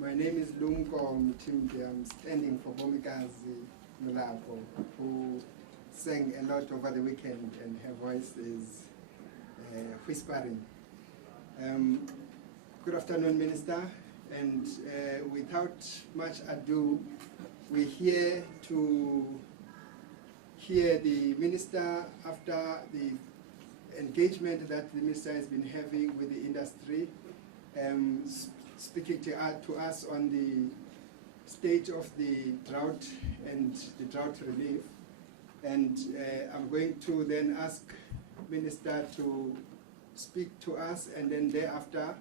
My name is Lumko Mtimbi. I'm standing for Bomikazi Mulapo, who sang a lot over the weekend, and her voice is whispering. Good afternoon, Minister. And without much ado, we're here to hear the Minister after the engagement that the Minister has been having with the industry, speaking to us on the state of the drought and the drought relief. And I'm going to then ask Minister to speak to us, and then thereafter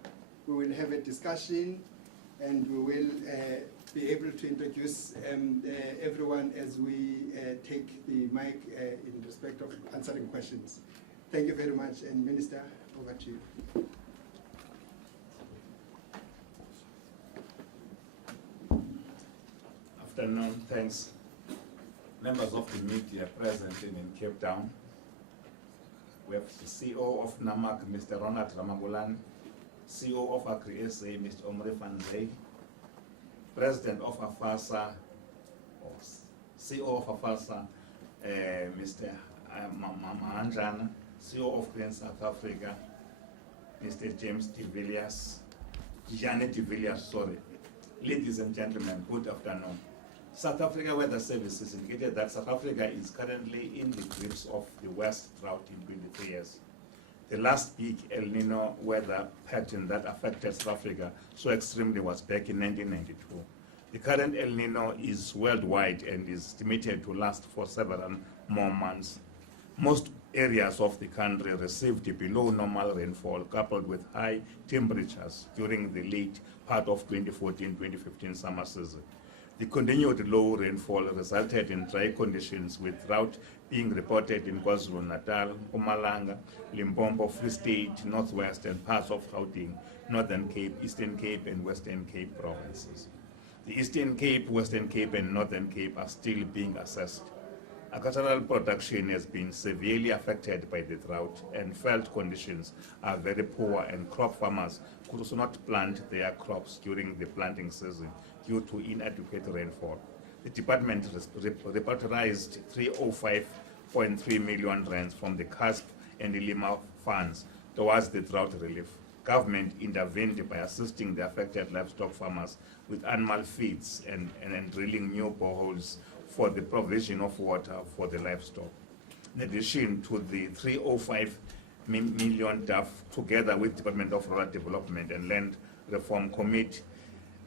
we will have a discussion, and we will be able to introduce everyone as we take the mic in respect of answering questions. Thank you very much, and Minister, over to you. Afternoon, thanks. Members of the media present in Cape Town. We have the CEO of NAMC, Mr. Ronald Ramabulan, CEO of Agri-SA, Mr. Omri Fanzei, President of AFASA, or CEO of AFASA, Mr. Mahanjana, CEO of Green South Africa, Mr. James de Villiers, Janet de Villiers, sorry. Ladies and gentlemen, good afternoon. South Africa Weather Services indicated that South Africa is currently in the grips of the worst drought in 23 years. The last big El Nino weather pattern that affected South Africa so extremely was back in 1992. The current El Nino is worldwide and is estimated to last for several more months. Most areas of the country received below normal rainfall coupled with high temperatures during the late part of 2014-2015 summer season. The continued low rainfall resulted in dry conditions, with drought being reported in KwaZulu-Natal, Mpumalanga, Limpopo, Free State, Northwest, and parts of Gauteng, Northern Cape, Eastern Cape, and Western Cape provinces. The Eastern Cape, Western Cape, and Northern Cape are still being assessed. Agricultural production has been severely affected by the drought, and field conditions are very poor, and crop farmers could also not plant their crops during the planting season due to inadequate rainfall. The department repatriated 305.3 million rands from the CASP and the Lima funds towards the drought relief. Government intervened by assisting the affected livestock farmers with animal feeds and drilling new boreholes for the provision of water for the livestock. In addition to the 305 million DAF, together with Department of Rural Development and Land Reform, commit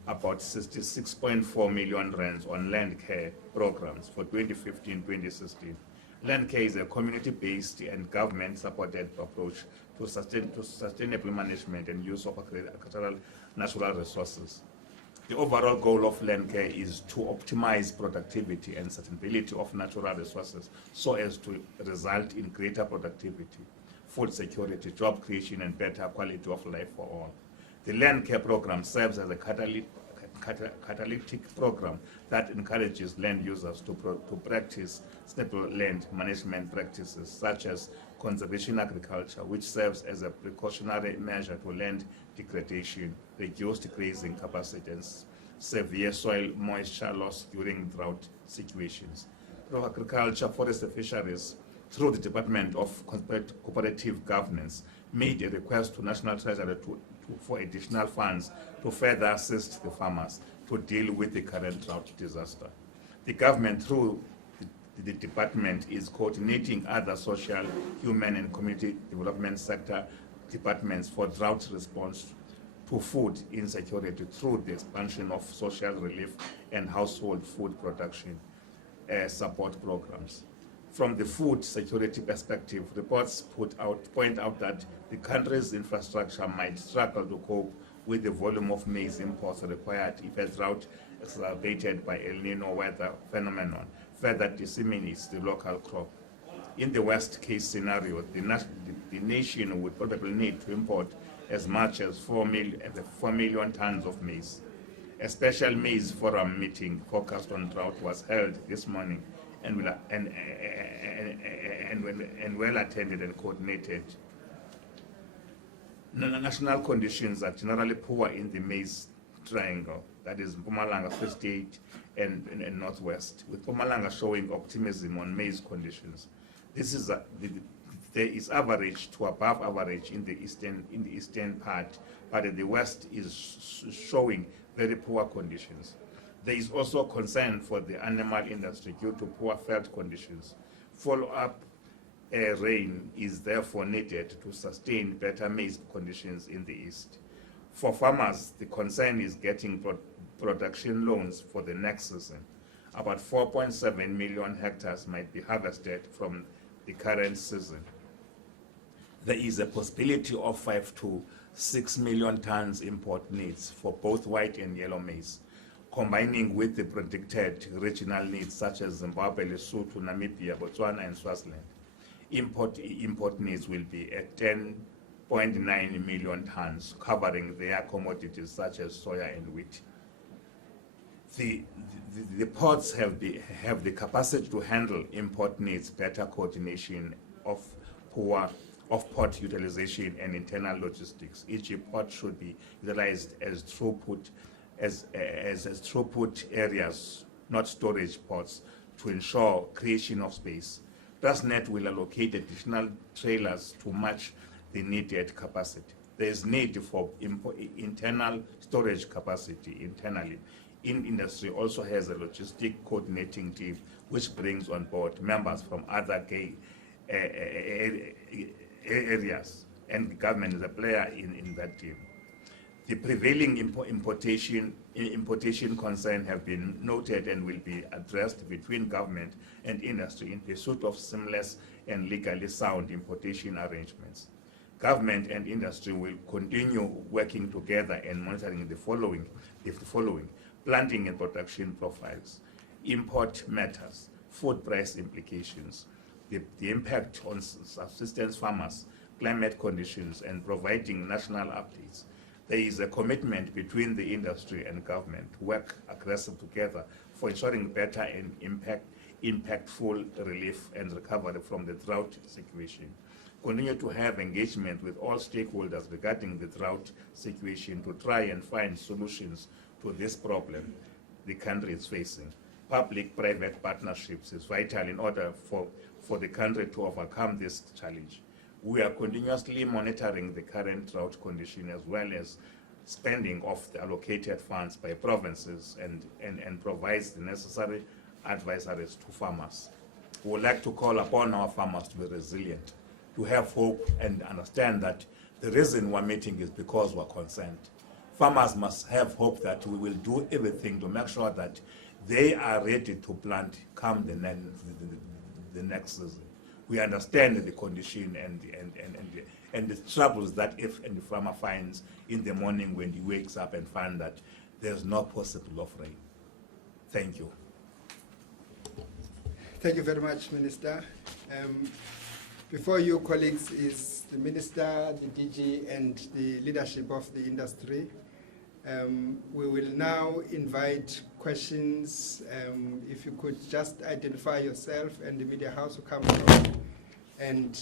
about 66.4 million rands on land care programs for 2015-2016. Land care is a community-based and government-supported approach to sustainable management and use of agricultural natural resources. The overall goal of land care is to optimize productivity and sustainability of natural resources so as to result in greater productivity, food security, job creation, and better quality of life for all. The land care program serves as a catalytic program that encourages land users to practice sustainable land management practices such as conservation agriculture, which serves as a precautionary measure to land degradation, reduced grazing capacity, and severe soil moisture loss during drought situations. Through agriculture, forestry and fisheries, through the Department of Cooperative Governance, made a request to National Treasury for additional funds to further assist the farmers to deal with the current drought disaster. The government, through the department, is coordinating other social, human, and community development sector departments for drought response to food insecurity through the expansion of social relief and household food production support programs. From the food security perspective, reports point out that the country's infrastructure might struggle to cope with the volume of maize imports required if a drought exacerbated by El Nino weather phenomenon further disseminates the local crop. In the worst case scenario, the nation would probably need to import as much as 4 million tons of maize. A special maize forum meeting focused on drought was held this morning and well attended and coordinated. National conditions are generally poor in the maize triangle, that is Mpumalanga, Free State, and Northwest, with Mpumalanga showing optimism on maize conditions. This is there is average to above average in the eastern part, but the west is showing very poor conditions. There is also concern for the animal industry due to poor field conditions. Follow-up rain is therefore needed to sustain better maize conditions in the east. For farmers, the concern is getting production loans for the next season. About 4.7 million hectares might be harvested from the current season. There is a possibility of 5 to 6 million tons import needs for both white and yellow maize, combining with the predicted regional needs such as Zimbabwe, Lesotho, Namibia, Botswana, and Swaziland. Import needs will be at 10.9 million tons, covering their commodities such as soya and wheat. The ports have the capacity to handle import needs, better coordination of port utilization and internal logistics. Each port should be utilized as throughput areas, not storage ports, to ensure creation of space. Transnet will allocate additional trailers to match the needed capacity. There is need for internal storage capacity internally. Industry also has a logistic coordinating team which brings on board members from other areas, and the government is a player in that team. The prevailing importation concerns have been noted and will be addressed between government and industry in pursuit of seamless and legally sound importation arrangements. Government and industry will continue working together and monitoring the following: planting and production profiles, import matters, food price implications, the impact on subsistence farmers, climate conditions, and providing national updates. There is a commitment between the industry and government to work aggressively together for ensuring better and impactful relief and recovery from the drought situation. Continue to have engagement with all stakeholders regarding the drought situation to try and find solutions to this problem the country is facing. Public-private partnerships is vital in order for the country to overcome this challenge. We are continuously monitoring the current drought condition as well as spending of the allocated funds by provinces and provides the necessary advisories to farmers. We would like to call upon our farmers to be resilient, to have hope and understand that the reason we're meeting is because we're concerned. Farmers must have hope that we will do everything to make sure that they are ready to plant come the next season. We understand the condition and the troubles that if the farmer finds in the morning when he wakes up and finds that there's no possibility of rain. Thank you. Thank you very much, Minister. Before you, colleagues, is the Minister, the DG, and the leadership of the industry. We will now invite questions. If you could just identify yourself and the media house who come from, and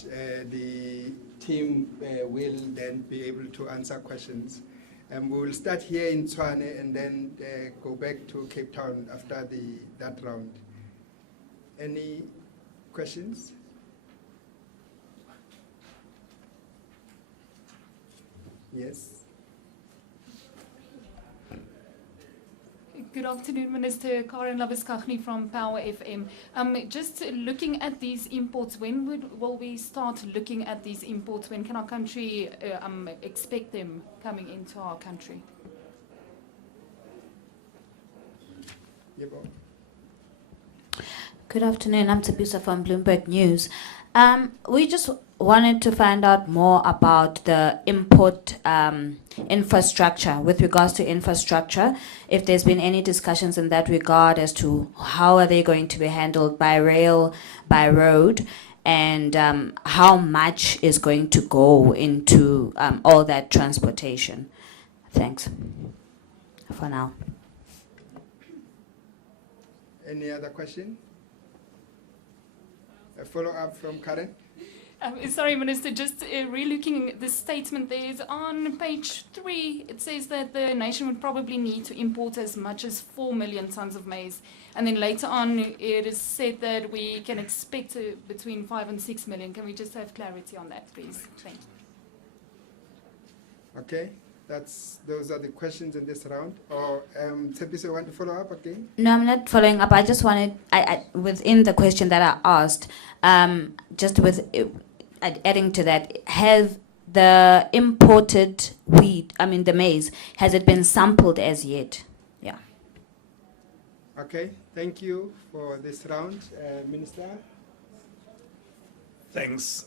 the team will then be able to answer questions. We will start here in Tshwane and then go back to Cape Town after that round. Any questions? Yes. Good afternoon, Minister. Karen Labuskaghni from Power FM. Just looking at these imports, when will we start looking at these imports? When can our country expect them coming into our country? Good afternoon, I'm Tapusa from Bloomberg News. We just wanted to find out more about the import infrastructure, with regards to infrastructure, if there's been any discussions in that regard as to how are they going to be handled by rail, by road, and how much is going to go into all that transportation. Thanks for now. Any other question? A follow-up from Karen? Sorry, Minister, just re-looking at the statement there is on page 3. It says that the nation would probably need to import as much as 4 million tons of maize. And then later on, it is said that we can expect between 5 and 6 million. Can we just have clarity on that, please? Thank you. Okay, those are the questions in this round. Or Tshepiso, want to follow up again? No, I'm not following up. I just wanted, within the question that I asked, just with adding to that, have the imported wheat, the maize, has it been sampled as yet? Yeah. Okay, thank you for this round. Minister? Thanks.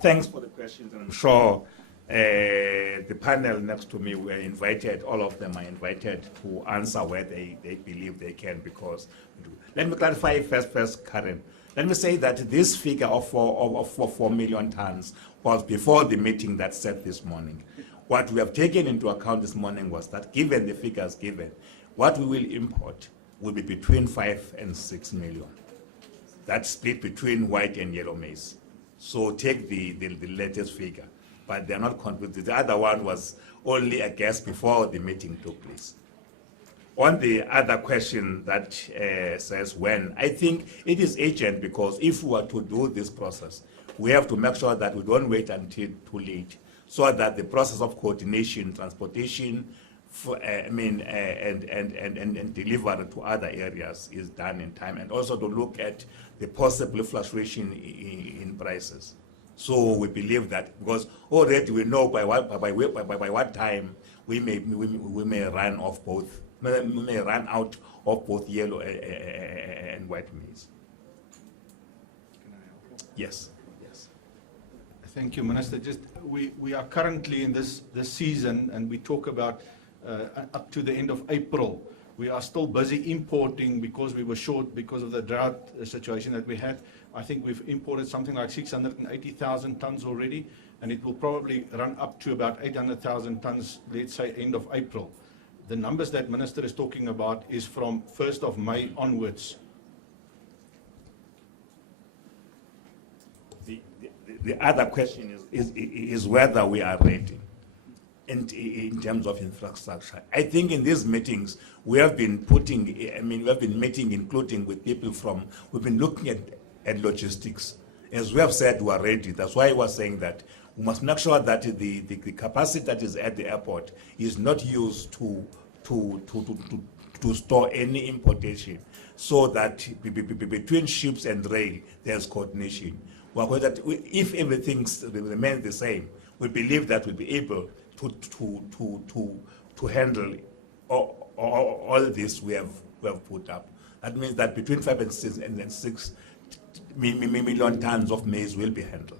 Thanks for the questions. And I'm sure the panel next to me were invited, all of them are invited to answer where they believe they can, because let me clarify first, Karen. Let me say that this figure of 4 million tons was before the meeting that set this morning. What we have taken into account this morning was that, given the figures given, what we will import will be between 5 and 6 million. That's split between white and yellow maize. So take the latest figure, but they're not concluded. The other one was only a guess before the meeting took place. On the other question that says when, I think it is urgent, because if we were to do this process, we have to make sure that we don't wait until too late, so that the process of coordination, transportation, and delivery to other areas is done in time, and also to look at the possible fluctuation in prices. So we believe that, because already we know by what time we may run off both. We may run out of both yellow and white maize. Yes. Thank you, Minister. Just we are currently in this season, and we talk about up to the end of April. We are still busy importing because we were short because of the drought situation that we had. I think we've imported something like 680,000 tons already, and it will probably run up to about 800,000 tons, let's say end of April. The numbers that Minister is talking about is from 1st of May onwards. The other question is whether we are ready in terms of infrastructure. I think in these meetings we have been meeting, including with people we've been looking at logistics. As we have said, we are ready. That's why I was saying that we must make sure that the capacity that is at the airport is not used to store any importation, so that between ships and rail there's coordination. That if everything remains the same, we believe that we'll be able to handle all this we have put up. That means that between 5 and 6 million tons of maize will be handled.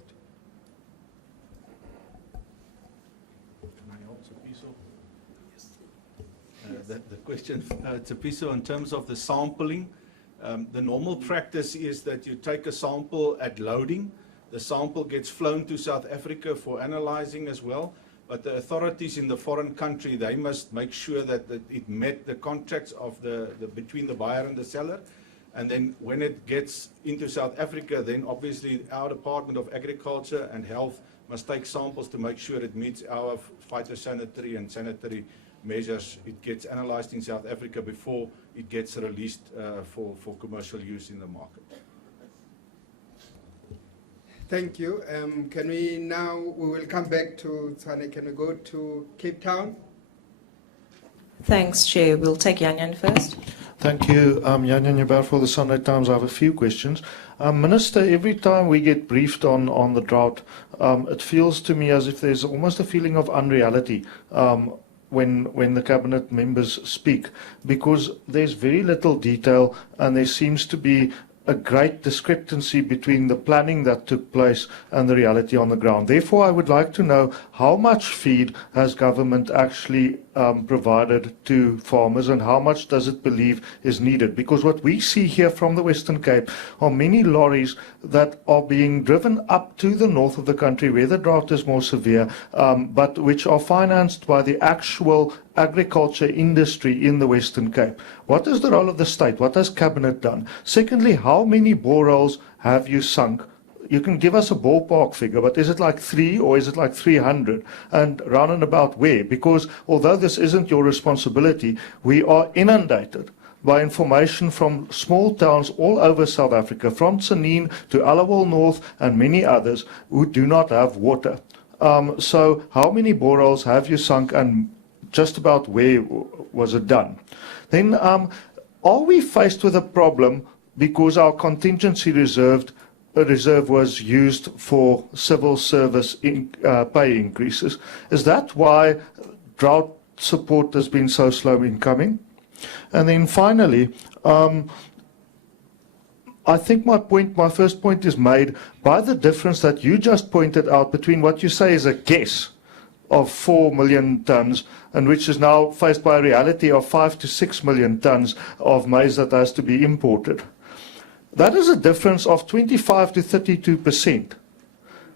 The question, Tshepiso, in terms of the sampling, the normal practice is that you take a sample at loading. The sample gets flown to South Africa for analyzing as well. But the authorities in the foreign country, they must make sure that it met the contracts of between the buyer and the seller. And then when it gets into South Africa, then obviously our Department of Agriculture and Health must take samples to make sure it meets our phytosanitary and sanitary measures. It gets analyzed in South Africa before it gets released for commercial use in the market. Thank you. We will come back to Tshwane. Can we go to Cape Town? Thanks, Chair. We'll take Yanyan first. Thank you, Yanyan Yabar for the Sunday Times. I have a few questions. Minister, every time we get briefed on the drought, it feels to me as if there's almost a feeling of unreality when the cabinet members speak, because there's very little detail and there seems to be a great discrepancy between the planning that took place and the reality on the ground. Therefore, I would like to know how much feed has government actually provided to farmers, and how much does it believe is needed? Because what we see here from the Western Cape are many lorries that are being driven up to the north of the country where the drought is more severe, but which are financed by the actual agriculture industry in the Western Cape. What is the role of the state? What has Cabinet done? Secondly, how many boreholes have you sunk you can give us a ballpark figure, but is it like 3 or is it like 300? And round and about where? Because although this isn't your responsibility, we are inundated by information from small towns all over South Africa, from Tsenin to Alawal North and many others who do not have water. So how many boreholes have you sunk and just about where was it done? Then are we faced with a problem because our contingency reserve was used for civil service pay increases? Is that why drought support has been so slow in coming? And then finally, I think my first point is made by the difference that you just pointed out between what you say is a guess of 4 million tons and which is now faced by a reality of 5 to 6 million tons of maize that has to be imported. That is a difference of 25 to 32%.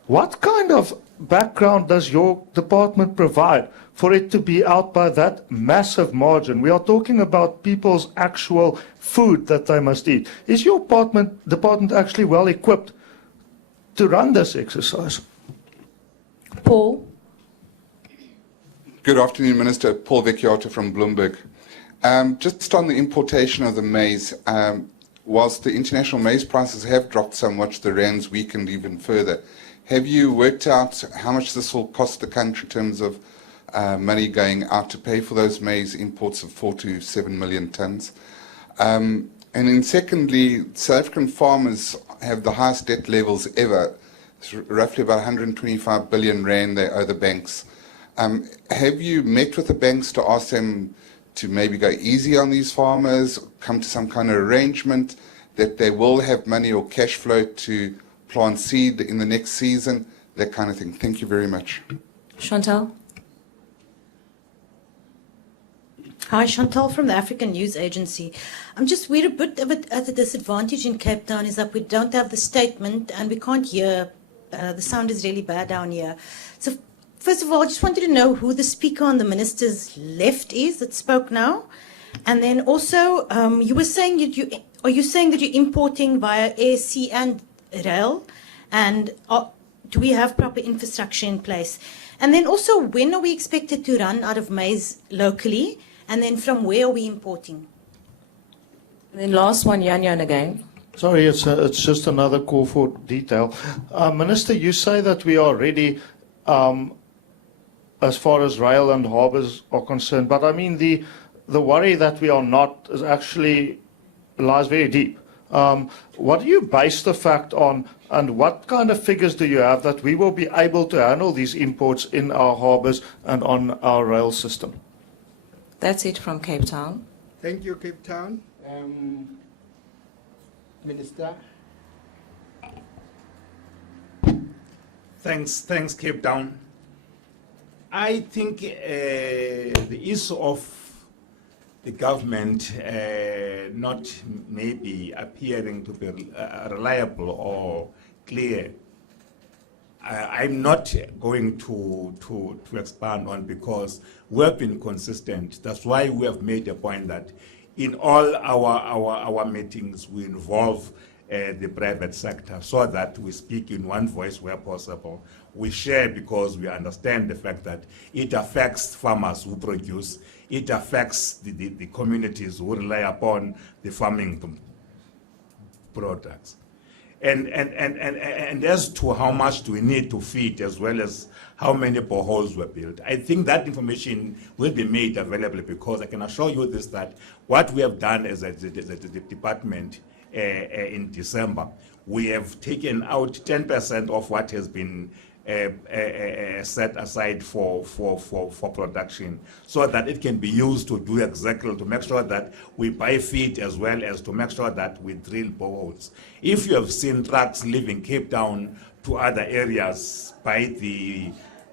What kind of background does your department provide for it to be out by that massive margin? We are talking about people's actual food that they must eat. Is your department actually well equipped to run this exercise? Paul? Good afternoon, Minister. Paul Vecchiota from Bloomberg. Just on the importation of the maize, whilst the international maize prices have dropped somewhat, the rand's weakened even further. Have you worked out how much this will cost the country in terms of money going out to pay for those maize imports of 4 to 7 million tons? And then secondly, South African farmers have the highest debt levels ever. It's roughly about 125 billion rand they owe the banks. Have you met with the banks to ask them to maybe go easy on these farmers, come to some kind of arrangement that they will have money or cash flow to plant seed in the next season, that kind of thing? Thank you very much. Chantal? Hi, Chantal from the African News Agency. We're a bit of at a disadvantage in Cape Town is that we don't have the statement and we can't hear. The sound is really bad down here. So first of all, I just wanted to know who the speaker on the minister's left is that spoke now. And then also, you were saying are you saying that you're importing via air, sea and rail? And do we have proper infrastructure in place? And then also, when are we expected to run out of maize locally? And then from where are we importing? And then last one, Yan again. Sorry, it's just another call for detail. Minister, you say that we are ready as far as rail and harbours are concerned, but I mean the worry that we are not is actually lies very deep. What do you base the fact on, and what kind of figures do you have that we will be able to handle these imports in our harbours and on our rail system? That's it from Cape Town. Thank you, Cape Town. Minister. Thanks, Cape Town. I think the issue of the government not maybe appearing to be reliable or clear, I'm not going to expand on, because we have been consistent. That's why we have made a point that in all our meetings we involve the private sector so that we speak in one voice where possible. We share because we understand the fact that it affects farmers who produce, it affects the communities who rely upon the farming products. And as to how much do we need to feed, as well as how many boreholes were built, I think that information will be made available, because I can assure you this, that what we have done as a department in December, we have taken out 10% of what has been set aside for production, so that it can be used to do exactly, to make sure that we buy feed, as well as to make sure that we drill boreholes. If you have seen trucks leaving Cape Town to other areas by the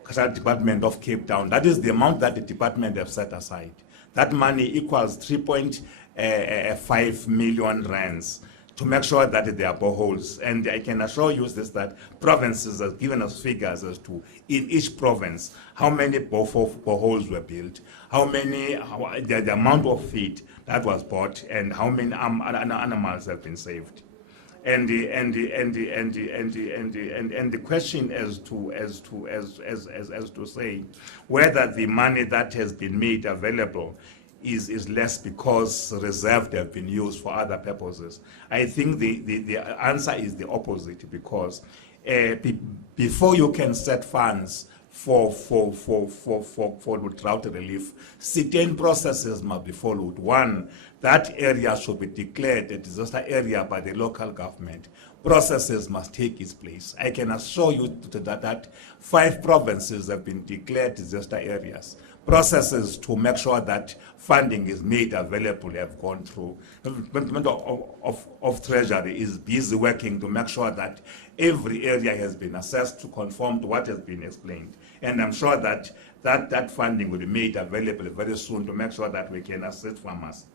Department of Cape Town, that is the amount that the department have set aside. That money equals 3.5 million rands to make sure that there are boreholes. And I can assure you this, that provinces have given us figures as to, in each province, how many boreholes were built, the amount of feed that was bought, and how many animals have been saved. And the question as to say whether the money that has been made available is less because reserved have been used for other purposes. I think the answer is the opposite, because before you can set funds for drought relief, certain processes must be followed. One, that area should be declared a disaster area by the local government. Processes must take its place. I can assure you that 5 provinces have been declared disaster areas. Processes to make sure that funding is made available have gone through. The Department of Treasury is busy working to make sure that every area has been assessed to conform to what has been explained. And I'm sure that that funding will be made available very soon to make sure that we can assist farmers.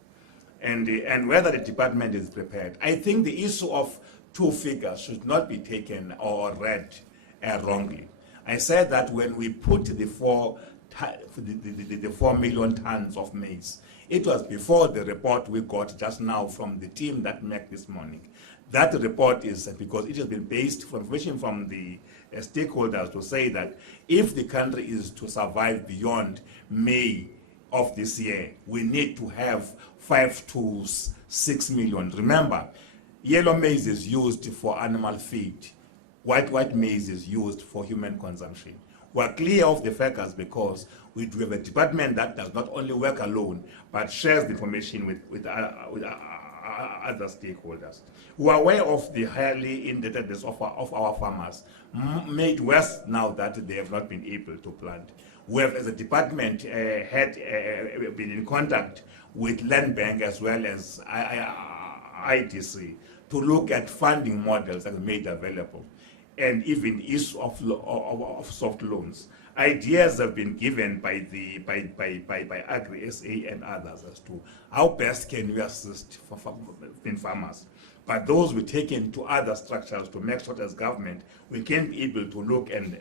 And whether the department is prepared. I think the issue of 2 figures should not be taken or read wrongly. I said that when we put the 4 million tons of maize, it was before the report we got just now from the team that met this morning. That report is because it has been based from information from the stakeholders to say that if the country is to survive beyond May of this year, we need to have 5 to 6 million. Remember, yellow maize is used for animal feed. White maize is used for human consumption. We're clear of the factors because we do have a department that does not only work alone, but shares the information with other stakeholders. We are aware of the highly indebtedness of our farmers, made worse now that they have not been able to plant. We have, as a department, been in contact with Land Bank as well as IDC to look at funding models that are made available, and even issue of soft loans. Ideas have been given by Agri-SA and others as to how best can we assist farmers. But those we take into other structures to make sure as government we can be able to look and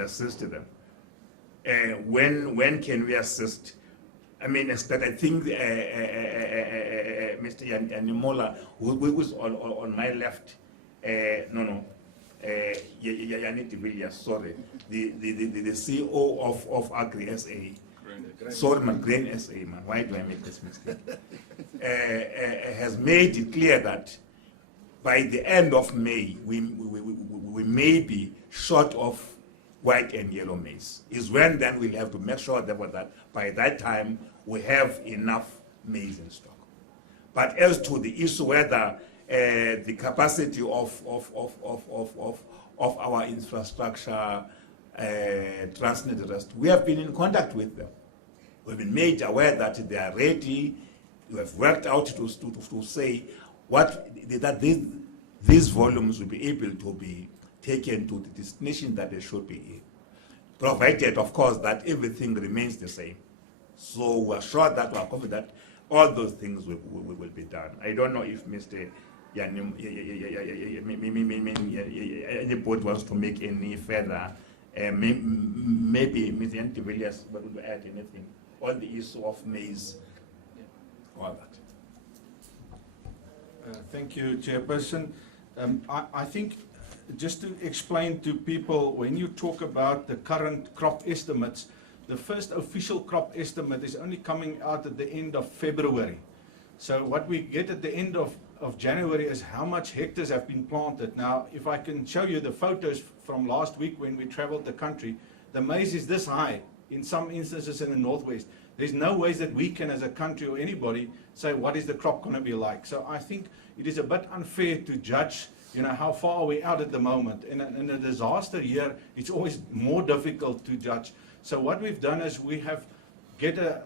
assist them. When can we assist? I mean, I think Mr. Yanimola, who is on my left, Yanit Villiers, sorry, the CEO of Agri-SA, sorry, man, Grain SA, man, why do I make this mistake? Has made it clear that by the end of May, we may be short of white and yellow maize. Is when then we'll have to make sure that by that time we have enough maize in stock. But as to the issue whether the capacity of our infrastructure, Transnet rest, we have been in contact with them. We've been made aware that they are ready. We have worked out to say that these volumes will be able to be taken to the destination that they should be in, provided, of course, that everything remains the same. So we're sure that we're confident that all those things will be done. I don't know if Mr. Anybody wants to make any further, maybe Mr. Yanti Villiers would add anything on the issue of maize, all that. Thank you, Chairperson. I think just to explain to people, when you talk about the current crop estimates, the first official crop estimate is only coming out at the end of February. So what we get at the end of January is how much hectares have been planted. Now, if I can show you the photos from last week when we traveled the country, the maize is this high in some instances in the northwest. There's no ways that we can, as a country or anybody, say what is the crop going to be like. So I think it is a bit unfair to judge, how far are we out at the moment. In a disaster year, it's always more difficult to judge. So what we've done is we have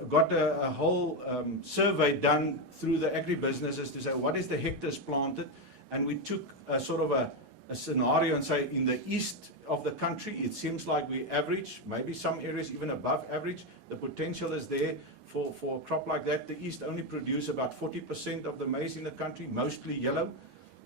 got a whole survey done through the agribusinesses to say what is the hectares planted, and we took a sort of a scenario and say in the east of the country it seems like we average, maybe some areas even above average. The potential is there for a crop like that. The east only produce about 40% of the maize in the country, mostly yellow.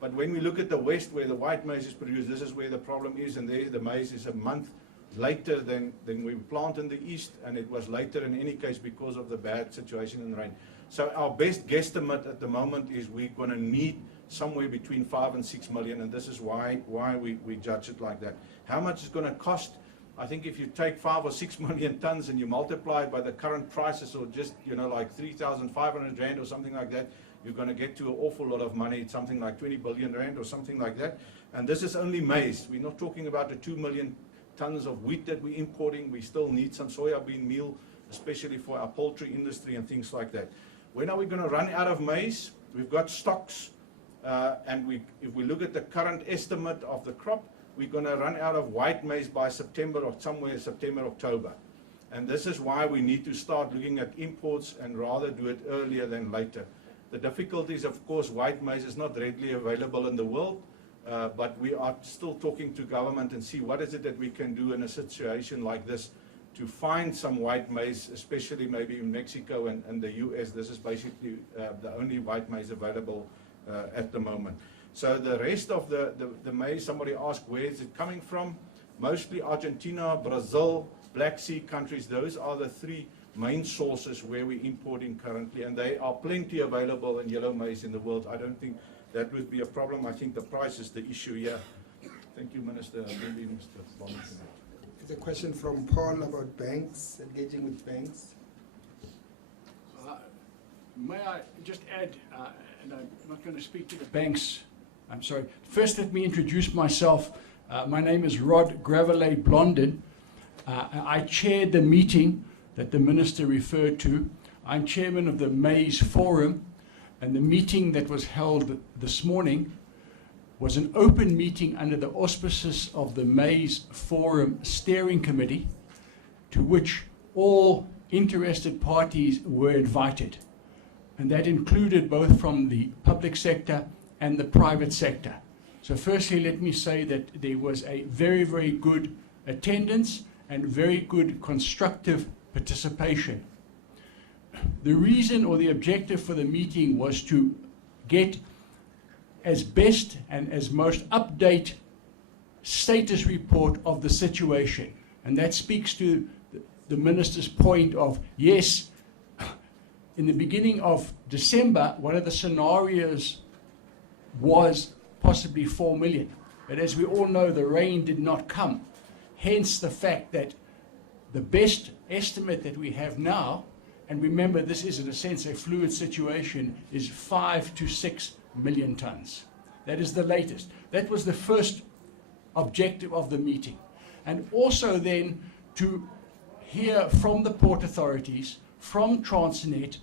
But when we look at the west where the white maize is produced, this is where the problem is, and there the maize is a month later than we plant in the east, and it was later in any case because of the bad situation in the rain. So our best guesstimate at the moment is we're going to need somewhere between 5 and 6 million, and this is why we judge it like that. How much it's going to cost? I think if you take 5 or 6 million tons and you multiply it by the current prices, or just, you know, like 3,500 rand or something like that, you're going to get to an awful lot of money. It's something like 20 billion rand or something like that. And this is only maize. We're not talking about the 2 million tons of wheat that we're importing. We still need some soybean meal, especially for our poultry industry and things like that. When are we going to run out of maize? We've got stocks, and if we look at the current estimate of the crop, we're going to run out of white maize by September, or somewhere September, October. And this is why we need to start looking at imports and rather do it earlier than later. The difficulty is, of course, white maize is not readily available in the world, but we are still talking to government and see what is it that we can do in a situation like this to find some white maize, especially maybe in Mexico and the US. This is basically the only white maize available at the moment. So the rest of the maize, somebody asked where is it coming from? Mostly Argentina, Brazil, Black Sea countries. Those are the 3 main sources where we're importing currently, and they are plenty available in yellow maize in the world. I don't think that would be a problem. I think the price is the issue here. Thank you, Minister. Maybe Mr. Bond. There's a question from Paul about banks, engaging with banks. May I just add, and I'm not going to speak to the banks, I'm sorry. First, let me introduce myself. My name is Rod Gravelet Blondin. I chaired the meeting that the Minister referred to. I'm chairman of the Maize Forum, and the meeting that was held this morning was an open meeting under the auspices of the Maize Forum Steering Committee, to which all interested parties were invited. And that included both from the public sector and the private sector. So firstly, let me say that there was a very, very good attendance and very good constructive participation. The reason or the objective for the meeting was to get as best and as most update status report of the situation. And that speaks to the Minister's point of, yes, in the beginning of December, one of the scenarios was possibly 4 million. But as we all know, the rain did not come. Hence the fact that the best estimate that we have now, and remember this is in a sense a fluid situation, is 5 to 6 million tons. That is the latest. That was the first objective of the meeting. And also then to hear from the port authorities, from Transnet,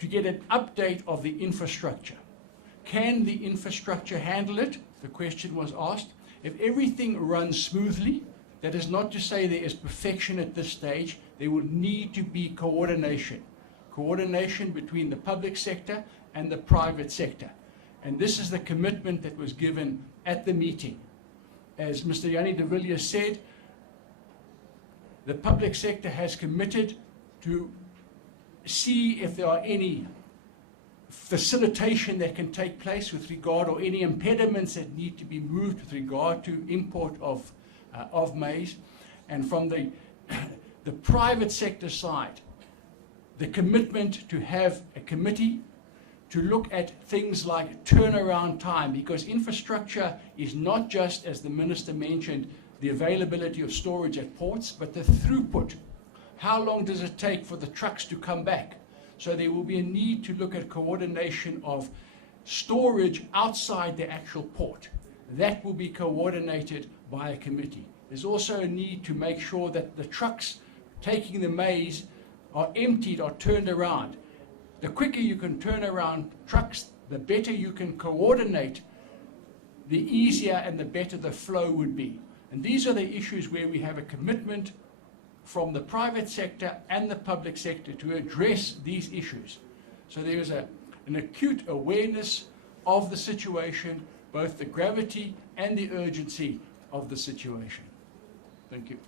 to get an update of the infrastructure. Can the infrastructure handle it? The question was asked. If everything runs smoothly, that is not to say there is perfection at this stage, there will need to be coordination. Coordination between the public sector and the private sector. And this is the commitment that was given at the meeting. As Mr. Yanni de Villiers said, the public sector has committed to see if there are any facilitation that can take place with regard, or any impediments that need to be moved with regard to import of maize. And from the private sector side, the commitment to have a committee to look at things like turnaround time, because infrastructure is not just, as the Minister mentioned, the availability of storage at ports, but the throughput. How long does it take for the trucks to come back? So there will be a need to look at coordination of storage outside the actual port. That will be coordinated by a committee. There's also a need to make sure that the trucks taking the maize are emptied or turned around. The quicker you can turn around trucks, the better you can coordinate, the easier and the better the flow would be. And these are the issues where we have a commitment from the private sector and the public sector to address these issues. So there is an acute awareness of the situation, both the gravity and the urgency of the situation. Thank you.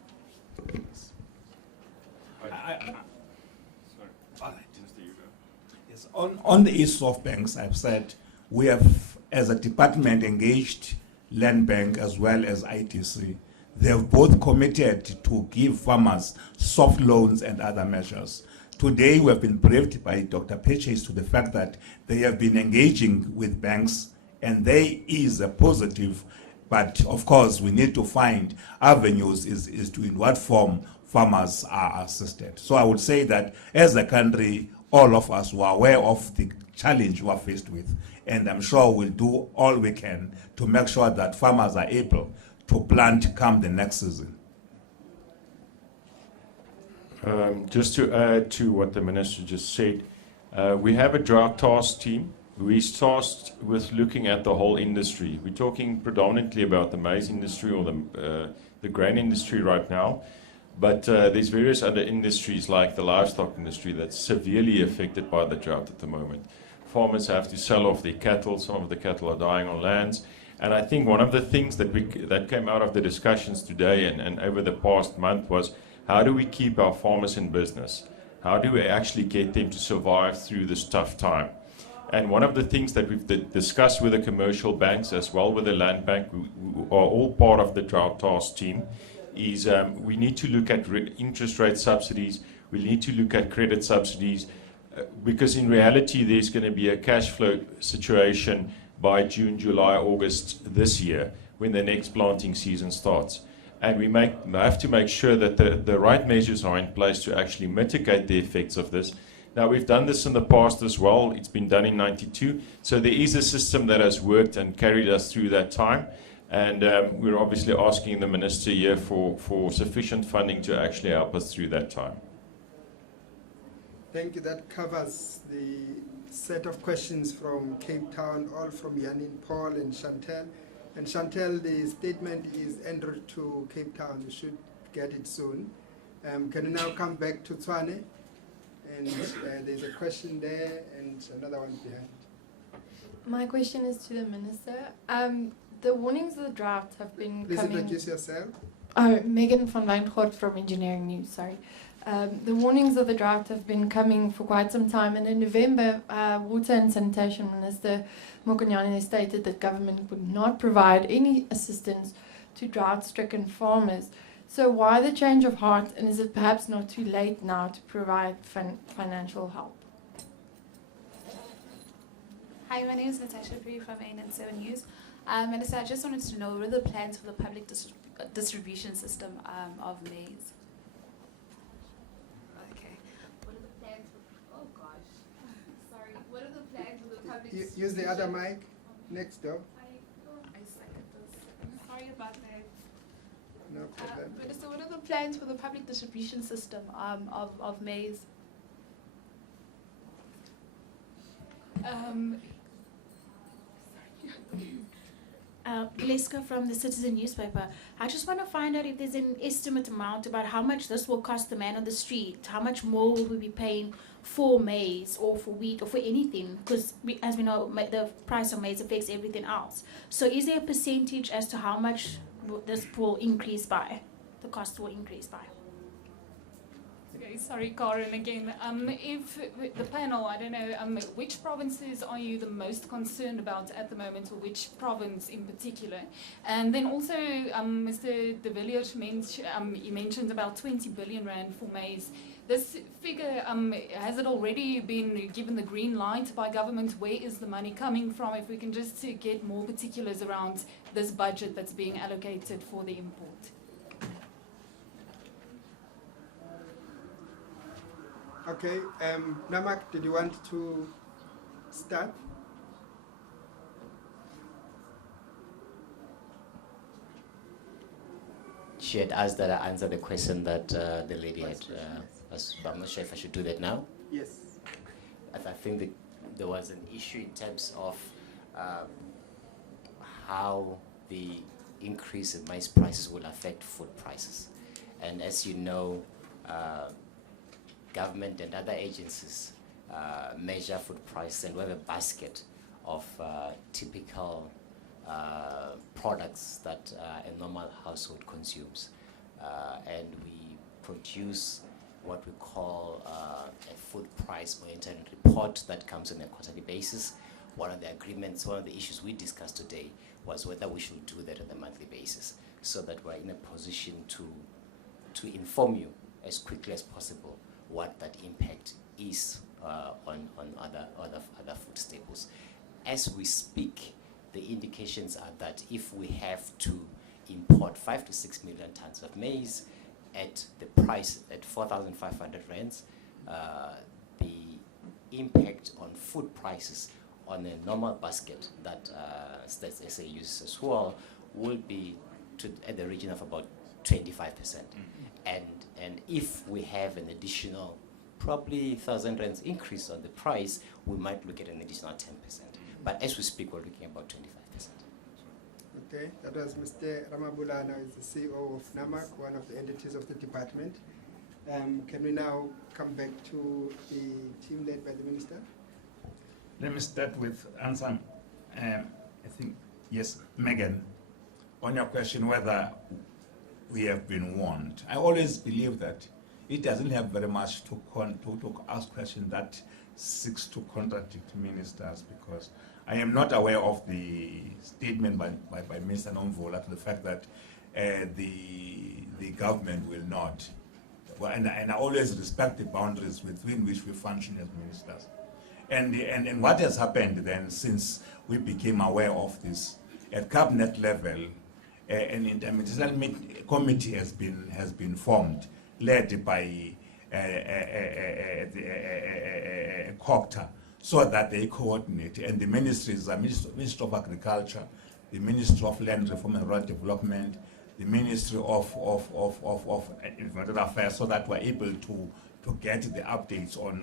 Yes, on the issue of banks, I've said we have, as a department, engaged Land Bank as well as ITC. they have both committed to give farmers soft loans and other measures. Today, we have been briefed by Dr. Purchase to the fact that they have been engaging with banks, and there is a positive, but of course, we need to find avenues is to in what form farmers are assisted. So I would say that as a country, all of us were aware of the challenge we are faced with, and I'm sure we'll do all we can to make sure that farmers are able to plant come the next season. Just to add to what the Minister just said, we have a drought task team who is tasked with looking at the whole industry. We're talking predominantly about the maize industry or the grain industry right now, but there's various other industries like the livestock industry that's severely affected by the drought at the moment. Farmers have to sell off their cattle. Some of the cattle are dying on lands. And I think one of the things that came out of the discussions today and over the past month was, how do we keep our farmers in business? How do we actually get them to survive through this tough time? And one of the things that we've discussed with the commercial banks as well with the land bank, who are all part of the drought task team, is we need to look at interest rate subsidies. We need to look at credit subsidies because in reality there's going to be a cash flow situation by June, July, August this year when the next planting season starts. And we have to make sure that the right measures are in place to actually mitigate the effects of this. Now, we've done this in the past as well. It's been done in '92. So there is a system that has worked and carried us through that time. And we're obviously asking the Minister here for sufficient funding to actually help us through that time. Thank you. That covers the set of questions from Cape Town, all from Yanin, Paul, and Chantel. And Chantel, the statement is en route to Cape Town. You should get it soon. Can you now come back to Tshwane? And there's a question there and another one behind. My question is to the Minister. The warnings of the drought have been Please coming... introduce yourself. Oh, Megan van Wijngaard from Engineering News, sorry. The warnings of the drought have been coming for quite some time, and in November, Water and Sanitation Minister Mokonyane stated that government would not provide any assistance to drought-stricken farmers. So why the change of heart, and is it perhaps not too late now to provide financial help? Hi, my name is Natasha Bree from ANN7 News. Minister, I just wanted to know, what are the plans for the public distribution system of maize? Use the other mic next door. Sorry about that. No problem. Minister, what are the plans for the public distribution system of maize? Leska from the Citizen newspaper. I just want to find out if there's an estimate amount about how much this will cost the man on the street. How much more will we be paying for maize or for wheat or for anything? Because as we know, the price of maize affects everything else. So is there a percentage as to how much this will increase by? The cost will increase by? Okay, sorry, Karen again. If the panel, I don't know, which provinces are you the most concerned about at the moment, or which province in particular? And then also, Mr. De Villiers you mentioned about 20 billion rand for maize. This figure, has it already been given the green light by government? Where is the money coming from? If we can just get more particulars around this budget that's being allocated for the import. Okay, Namak, did you want to start? She had asked that I answer the question that the lady had. I'm not sure if I should do that now. Yes. I think there was an issue in terms of how the increase in maize prices will affect food prices. And as you know, government and other agencies measure food prices, and we have a basket of typical products that a normal household consumes. And we produce what we call a food price monitoring report that comes on a quarterly basis. One of the agreements, one of the issues we discussed today was whether we should do that on a monthly basis. so that we're in a position to inform you as quickly as possible what that impact is on other food staples. As we speak, the indications are that if we have to import 5 to 6 million tons of maize at the price at 4,500 rands, the impact on food prices on a normal basket that Stats SA uses as well will be at the region of about 25%. And if we have an additional probably 1,000 rands increase on the price, we might look at an additional 10%. But as we speak, we're looking about 25%. Okay, that was Mr. Ramabulana, who is the CEO of NAMC, one of the entities of the department. Can we now come back to the team led by the Minister? Let me start with answer. I think, yes, Megan, on your question whether we have been warned. I always believe that it doesn't have very much to ask questions that seeks to contradict ministers, because I am not aware of the statement by Mr. Nomvula to the fact that the government will not. Well, and I always respect the boundaries within which we function as ministers. And what has happened then since we became aware of this, at cabinet level, an interministerial committee has been formed, led by COCTA, so that they coordinate. And the ministries are Ministry of Agriculture, the Ministry of Land Reform and Rural Development, the Ministry of Environmental Affairs, so that we're able to get the updates on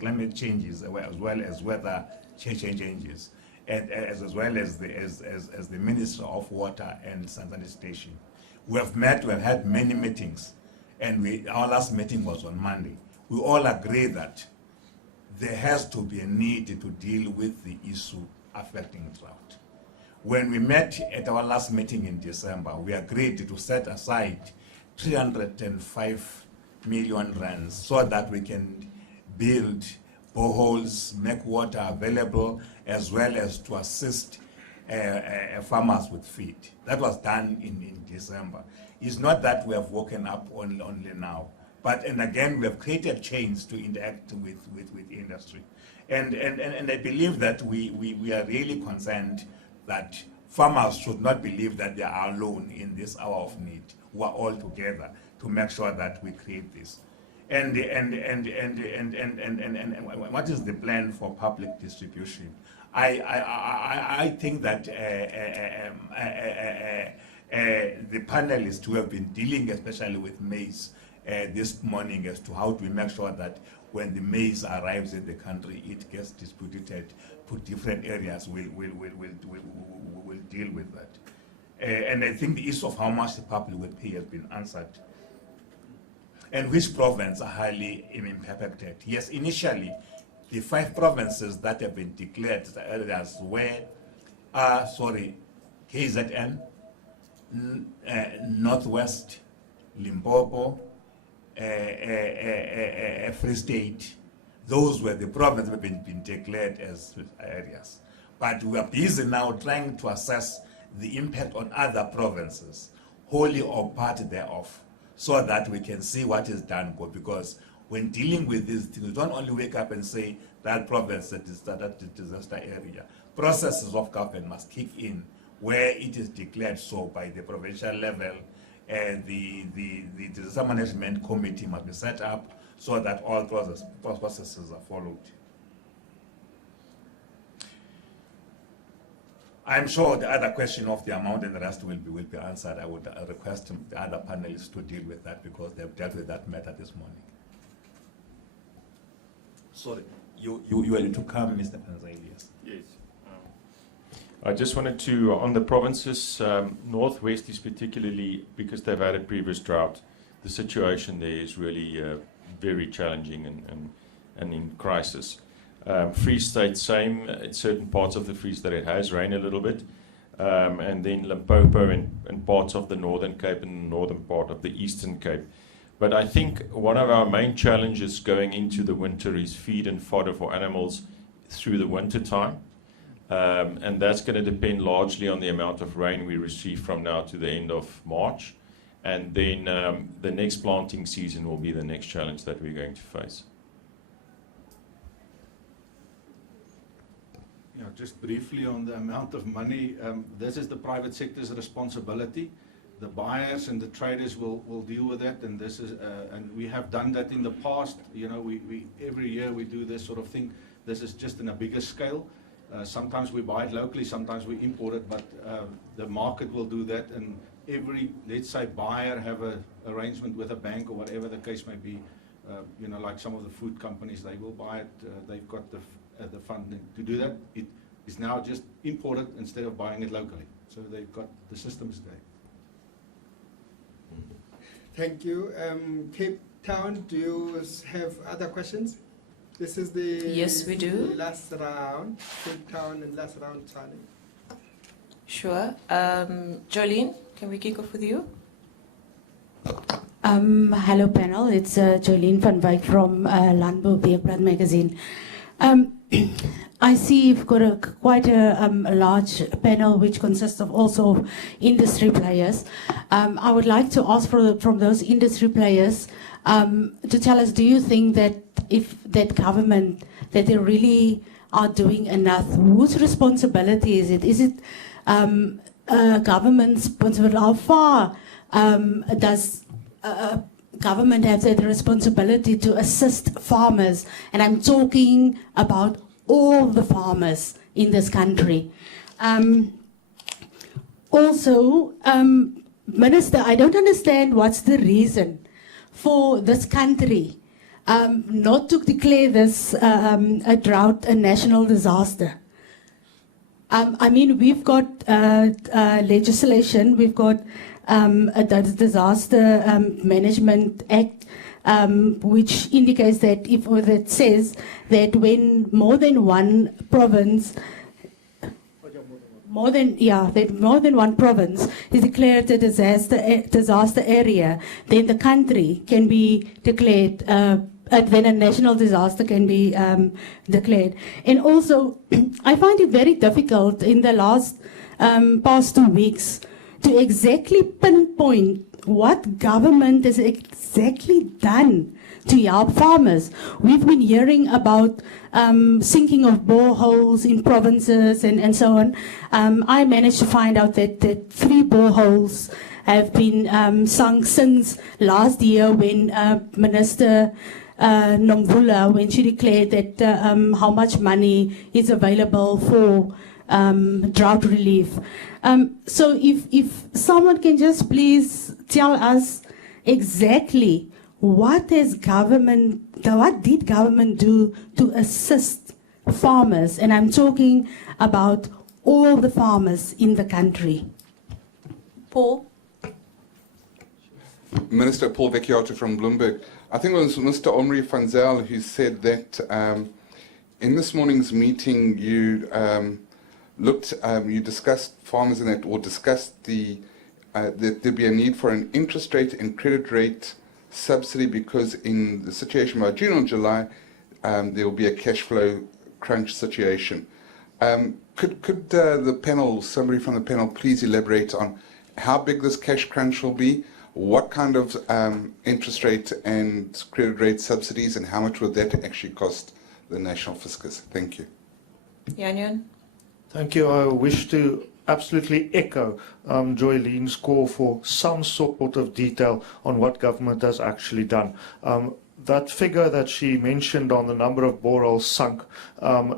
climate changes as well as weather changes, and as well as the Ministry of Water and Sanitation. We have had many meetings, and our last meeting was on Monday. We all agree that there has to be a need to deal with the issue affecting drought. When we met at our last meeting in December, we agreed to set aside 305 million rands so that we can build boreholes, make water available, as well as to assist farmers with feed. That was done in December. It's not that we have woken up only now, and again, we have created chains to interact with industry. And I believe that we are really concerned that farmers should not believe that they are alone in this hour of need. We are all together to make sure that we create this. And what is the plan for public distribution? I think that the panelists who have been dealing especially with maize this morning as to how do we make sure that when the maize arrives in the country, it gets distributed to different areas, will deal with that. And I think the issue of how much the public will pay has been answered. And which province are highly impacted? Yes, initially, the 5 provinces that have been declared areas were, KZN, Northwest, Limpopo, Free State. Those were the provinces that have been declared as areas. But we are busy now trying to assess the impact on other provinces, wholly or part thereof, so that we can see what is done. Because when dealing with these things, we don't only wake up and say that province is that disaster area. Processes of government must kick in where it is declared so by the provincial level, and the disaster management committee must be set up so that all processes are followed. I'm sure the other question of the amount and the rest will be answered. I would request the other panelists to deal with that because they've dealt with that matter this morning. Sorry, you are to come, Mr. Panzalius. Yes. I just wanted to, on the provinces, Northwest is particularly, because they've had a previous drought, the situation there is really very challenging and in crisis. Free State, same. In certain parts of the Free State, it has rained a little bit. And then Limpopo and parts of the Northern Cape and the northern part of the Eastern Cape. But I think one of our main challenges going into the winter is feed and fodder for animals through the winter time. And that's going to depend largely on the amount of rain we receive from now to the end of March. And then the next planting season will be the next challenge that we're going to face. Yeah, just briefly on the amount of money, this is the private sector's responsibility. The buyers and the traders will deal with that, and this is and we have done that in the past. You know, we every year we do this sort of thing. This is just in a bigger scale. Sometimes we buy it locally, sometimes we import it, but the market will do that, and every, let's say, buyer have a arrangement with a bank or whatever the case may be. You know, like some of the food companies, they will buy it. They've got the funding to do that. It is now just imported instead of buying it locally. So they've got the systems there. Thank you. Cape Town, do you have other questions? This is the Yes, we do. Last round. Cape Town and last round, Charlie. Sure. Jolene, can we kick off with you? Hello panel, it's Jolene van Wyk from Landbou Weekblad magazine. I see you've got quite a large panel which consists of also industry players. I would like to ask from those industry players to tell us, do you think that if that government, that they really are doing enough? Whose responsibility is it? Is it government's responsibility? How far does government have the responsibility to assist farmers? And I'm talking about all the farmers in this country. Also, Minister, I don't understand what's the reason for this country not to declare this a drought a national disaster. I mean, we've got legislation, we've got a Disaster Management Act, which indicates that that says that when more than one province more than one province is declared a disaster area, then the country can be declared, then a national disaster can be declared. And also, I find it very difficult in the past 2 weeks to exactly pinpoint what government has exactly done to help farmers. We've been hearing about sinking of boreholes in provinces and so on. I managed to find out that 3 boreholes have been sunk since last year when Minister Nomvula, when she declared that how much money is available for drought relief. So if someone can just please tell us exactly what did government do to assist farmers? And I'm talking about all the farmers in the country. Paul? Minister Paul Vecchiato from Bloomberg. I think it was Mr. Omri van Zyl who said that in this morning's meeting you you discussed farmers in it, or discussed that there'd be a need for an interest rate and credit rate subsidy because in the situation by June or July, there will be a cash flow crunch situation. Could the panel, somebody from the panel, please elaborate on how big this cash crunch will be, what kind of interest rate and credit rate subsidies, and how much would that actually cost the national fiscus? Thank you. Yanyan? Thank you. I wish to absolutely echo Joylene's call for some sort of detail on what government has actually done. That figure that she mentioned on the number of boreholes sunk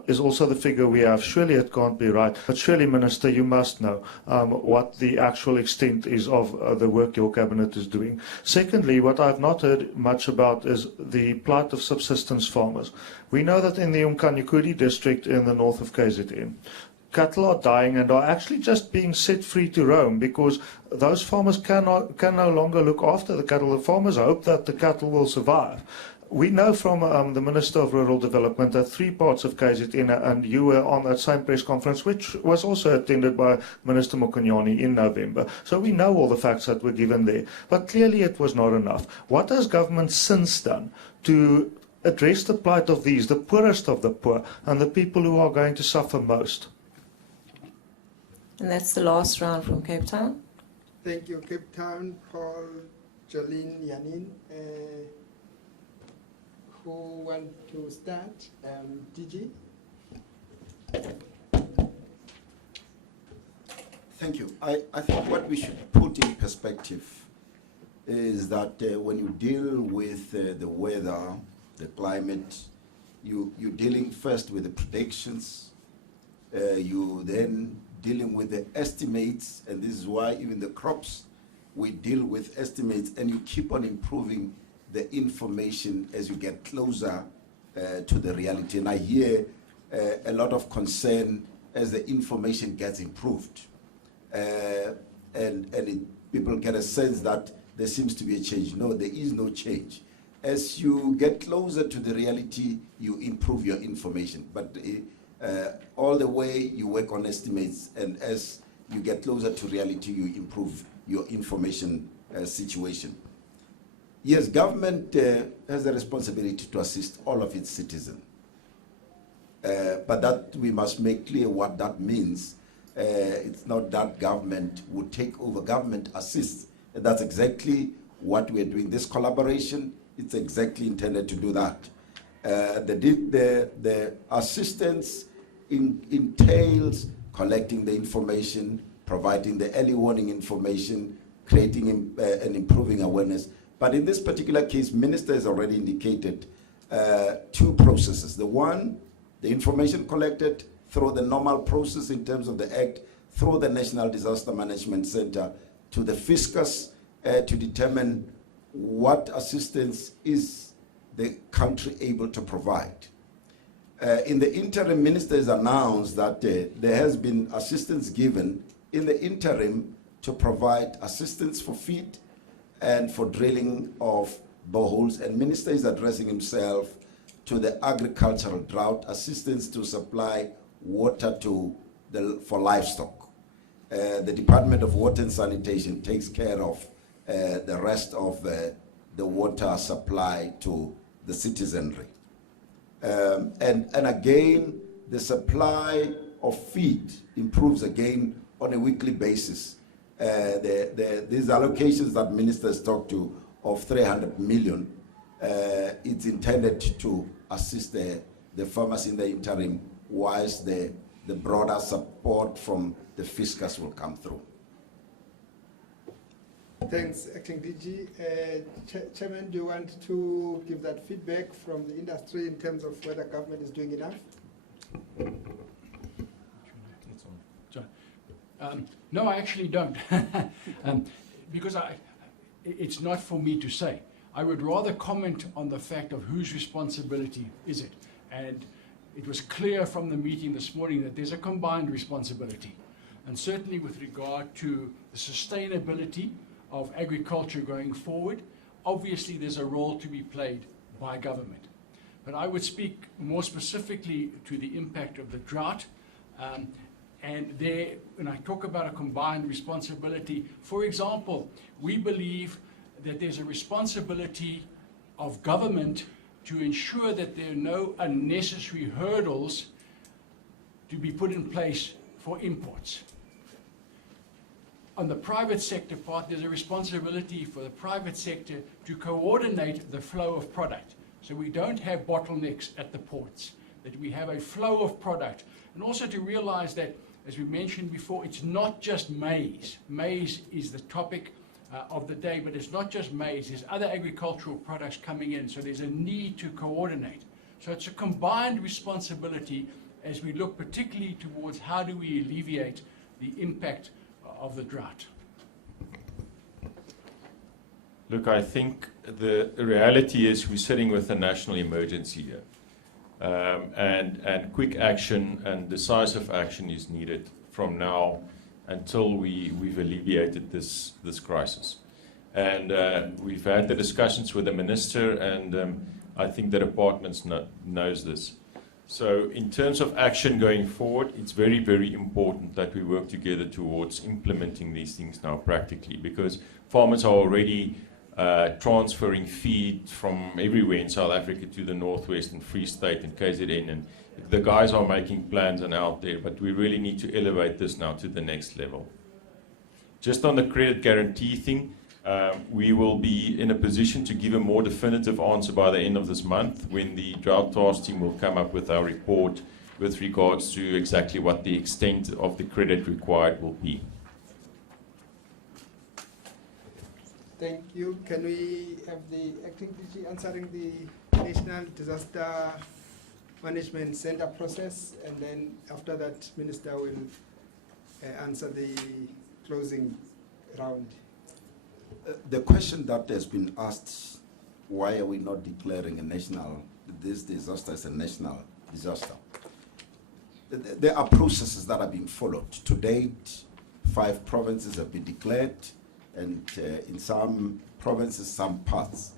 is also the figure we have. Surely it can't be right. But surely, Minister, you must know what the actual extent is of the work your cabinet is doing. Secondly, what I've not heard much about is the plight of subsistence farmers. We know that in the Umkanyakudi district in the north of KZN, cattle are dying and are actually just being set free to roam because those farmers can no longer look after the cattle. The farmers hope that the cattle will survive. We know from the Minister of Rural Development that 3 parts of KZN, and you were on that same press conference, which was also attended by Minister Mokonyane in November. So we know all the facts that were given there. But clearly it was not enough. What has government since done to address the plight of the poorest of the poor, and the people who are going to suffer most? And that's the last round from Cape Town. Thank you, Cape Town, Paul, Jolene, Yanin. Who want to start? DG? Thank you. I think what we should put in perspective is that when you deal with the weather, the climate, you're dealing first with the predictions, you then dealing with the estimates, and this is why even the crops, we deal with estimates, and you keep on improving the information as you get closer to the reality. And I hear a lot of concern as the information gets improved. People get a sense that there seems to be a change. No, there is no change. As you get closer to the reality, you improve your information. But all the way you work on estimates, and as you get closer to reality, you improve your information situation. Yes, government has a responsibility to assist all of its citizens. But that we must make clear what that means. It's not that government would take over. Government assists. And that's exactly what we're doing. This collaboration, it's exactly intended to do that. The assistance entails collecting the information, providing the early warning information, creating and improving awareness. But in this particular case, Minister has already indicated two processes. The one, the information collected through the normal process in terms of the Act, through the National Disaster Management Center to the fiscus to determine what assistance is the country able to provide. In the interim, Minister has announced that there has been assistance given in the interim to provide assistance for feed and for drilling of boreholes, and Minister is addressing himself to the agricultural drought assistance to supply water for livestock. The Department of Water and Sanitation takes care of the rest of the water supply to the citizenry. And again, the supply of feed improves again on a weekly basis. These allocations that ministers talked to of 300 million, it's intended to assist the farmers in the interim, whilst the broader support from the fiscus will come through. Thanks, Acting DG. Chairman, do you want to give that feedback from the industry in terms of whether government is doing enough? No, I actually don't, because it's not for me to say. I would rather comment on the fact of whose responsibility is it. And it was clear from the meeting this morning that there's a combined responsibility. And certainly with regard to the sustainability of agriculture going forward, obviously there's a role to be played by government. But I would speak more specifically to the impact of the drought. And there, when I talk about a combined responsibility, for example, we believe that there's a responsibility of government to ensure that there are no unnecessary hurdles to be put in place for imports. On the private sector part, there's a responsibility for the private sector to coordinate the flow of product. So we don't have bottlenecks at the ports, that we have a flow of product. And also to realize that, as we mentioned before, it's not just maize. Maize is the topic of the day, but it's not just maize. There's other agricultural products coming in, so there's a need to coordinate. So it's a combined responsibility as we look particularly towards how do we alleviate the impact of the drought. Look, I think the reality is we're sitting with a national emergency here. And quick action and decisive action is needed from now until we've alleviated this crisis. And we've had the discussions with the minister, and I think the department knows this. So in terms of action going forward, it's very, very important that we work together towards implementing these things now practically, because farmers are already transferring feed from everywhere in South Africa to the Northwest and Free State and KZN, and the guys are making plans and out there, but we really need to elevate this now to the next level. Just on the credit guarantee thing, we will be in a position to give a more definitive answer by the end of this month, when the drought task team will come up with our report with regards to exactly what the extent of the credit required will be. Thank you. Can we have the acting DG answering the National Disaster Management Center process, and then after that, Minister will answer the closing round. The question that has been asked, why are we not declaring this disaster as a national disaster? There are processes that are being followed. To date, 5 provinces have been declared, and in some provinces, some parts.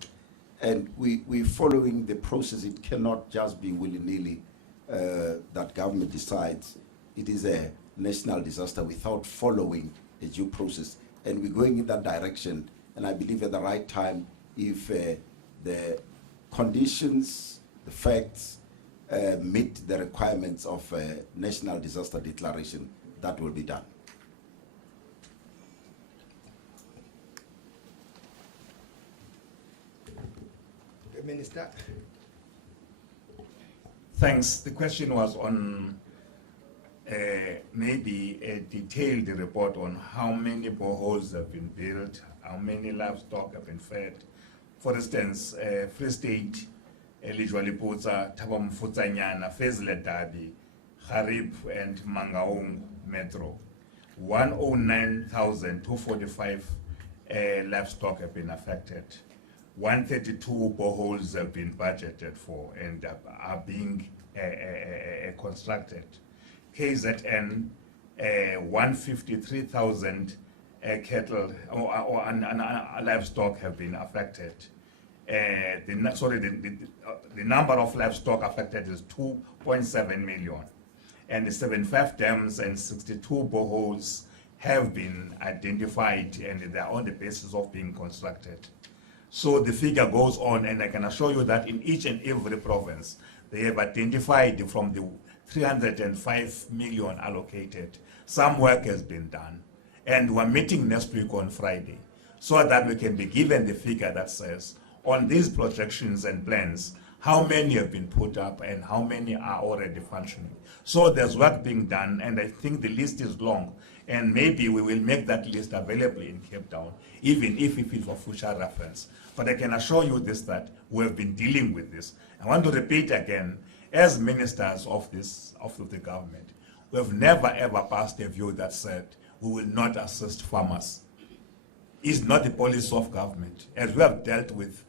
And we're following the process. It cannot just be willy-nilly that government decides it is a national disaster without following a due process. And we're going in that direction. And I believe at the right time, if the conditions, the facts, meet the requirements of a national disaster declaration, that will be done. Minister. Thanks. The question was on maybe a detailed report on how many boreholes have been built, how many livestock have been fed. For instance, Free State, Lijwaliputsa, Tabamfutsanyana, Fezle Dabi, Harib, and Mangaung Metro. 109,245 livestock have been affected. 132 boreholes have been budgeted for and are being constructed. KZN, 153,000 cattle or livestock have been affected. The number of livestock affected is 2.7 million. And the 75 dams and 62 boreholes have been identified, and they are on the basis of being constructed. So the figure goes on, and I can assure you that in each and every province, they have identified from the 305 million allocated, some work has been done. And we're meeting next week on Friday, so that we can be given the figure that says, on these projections and plans, how many have been put up and how many are already functioning. So there's work being done, and I think the list is long, and maybe we will make that list available in Cape Town, even if it is for future reference. But I can assure you this, that we have been dealing with this. I want to repeat again, as ministers of the government, we have never ever passed a view that said we will not assist farmers. It's not the policy of government. As we have dealt with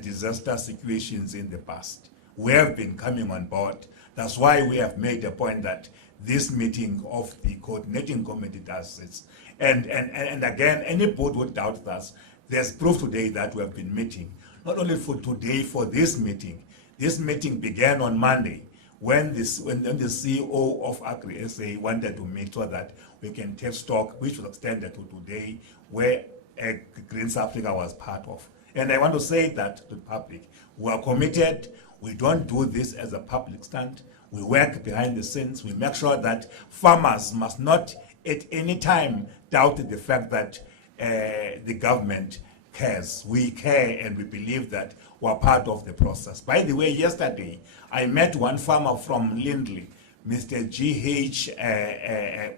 disaster situations in the past, we have been coming on board. That's why we have made a point that this meeting of the coordinating committee does this. And again, any board would doubt that. There's proof today that we have been meeting. Not only for today, for this meeting. This meeting began on Monday when the CEO of Agri SA wanted to make sure that we can take stock, which was extended to today, where Green South Africa was part of. And I want to say that to the public, we are committed. We don't do this as a public stunt. We work behind the scenes. We make sure that farmers must not at any time doubt the fact that the government cares. We care, and we believe that we're part of the process. By the way, yesterday, I met one farmer from Lindley, Mr. G.H.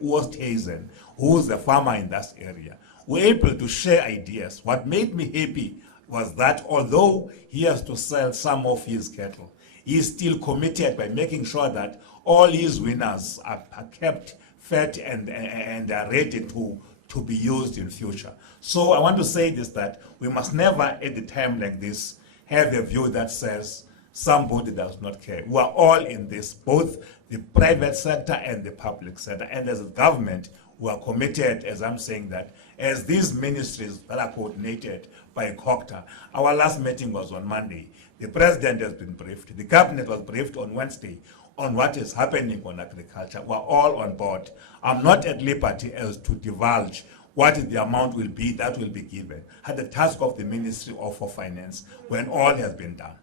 Oosthuizen, who's a farmer in that area. We're able to share ideas. What made me happy was that although he has to sell some of his cattle, he is still committed by making sure that all his winners are kept fed and are ready to be used in future. So I want to say this, that we must never at a time like this have a view that says somebody does not care. We are all in this, both the private sector and the public sector. And as a government, we are committed, as I'm saying that, as these ministries that are coordinated by COCTA. Our last meeting was on Monday. The president has been briefed. The cabinet was briefed on Wednesday on what is happening on agriculture. We're all on board. I'm not at liberty as to divulge what the amount will be that will be given at the task of the Ministry of Finance when all has been done.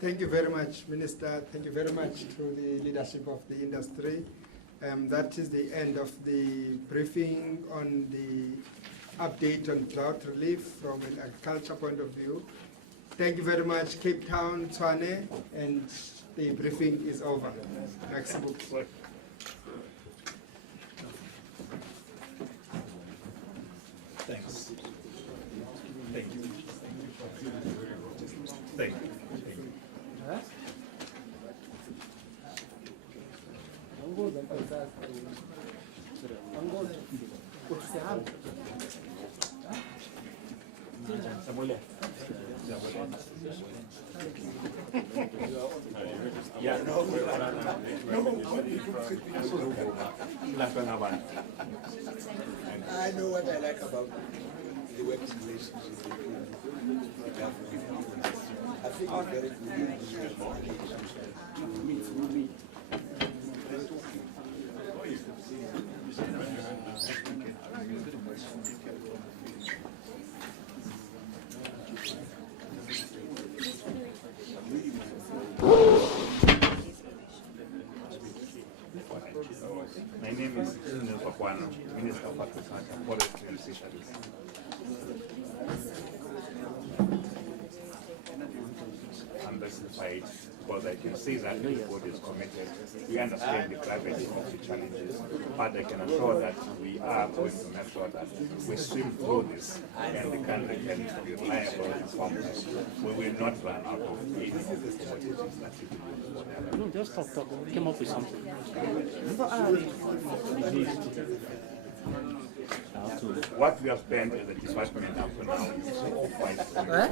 Thank you very much, Minister. Thank you very much to the leadership of the industry. That is the end of the briefing on the update on drought relief from an agriculture point of view. Thank you very much, Cape Town, Tshwane, and the briefing is over. Merci beaucoup. Thanks. Thank you. Thank you. Yeah, no, I know what I like about the working relationship between the government. I think it's very good. My name is Minister of Agriculture, Forestry and Fisheries. I'm justified because I can see that everybody is committed. We understand the gravity of the challenges, but I can assure that we are going to make sure that we swim through this and the country can be reliable and informed. We will not run out of any of the commodities that people use for their No, just talk. Come up with something. What we have spent as a department up to now is over 5 million.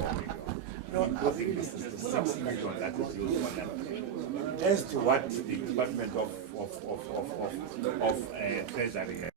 Including this is the 6 million that is used for that. As to what the Department of Treasury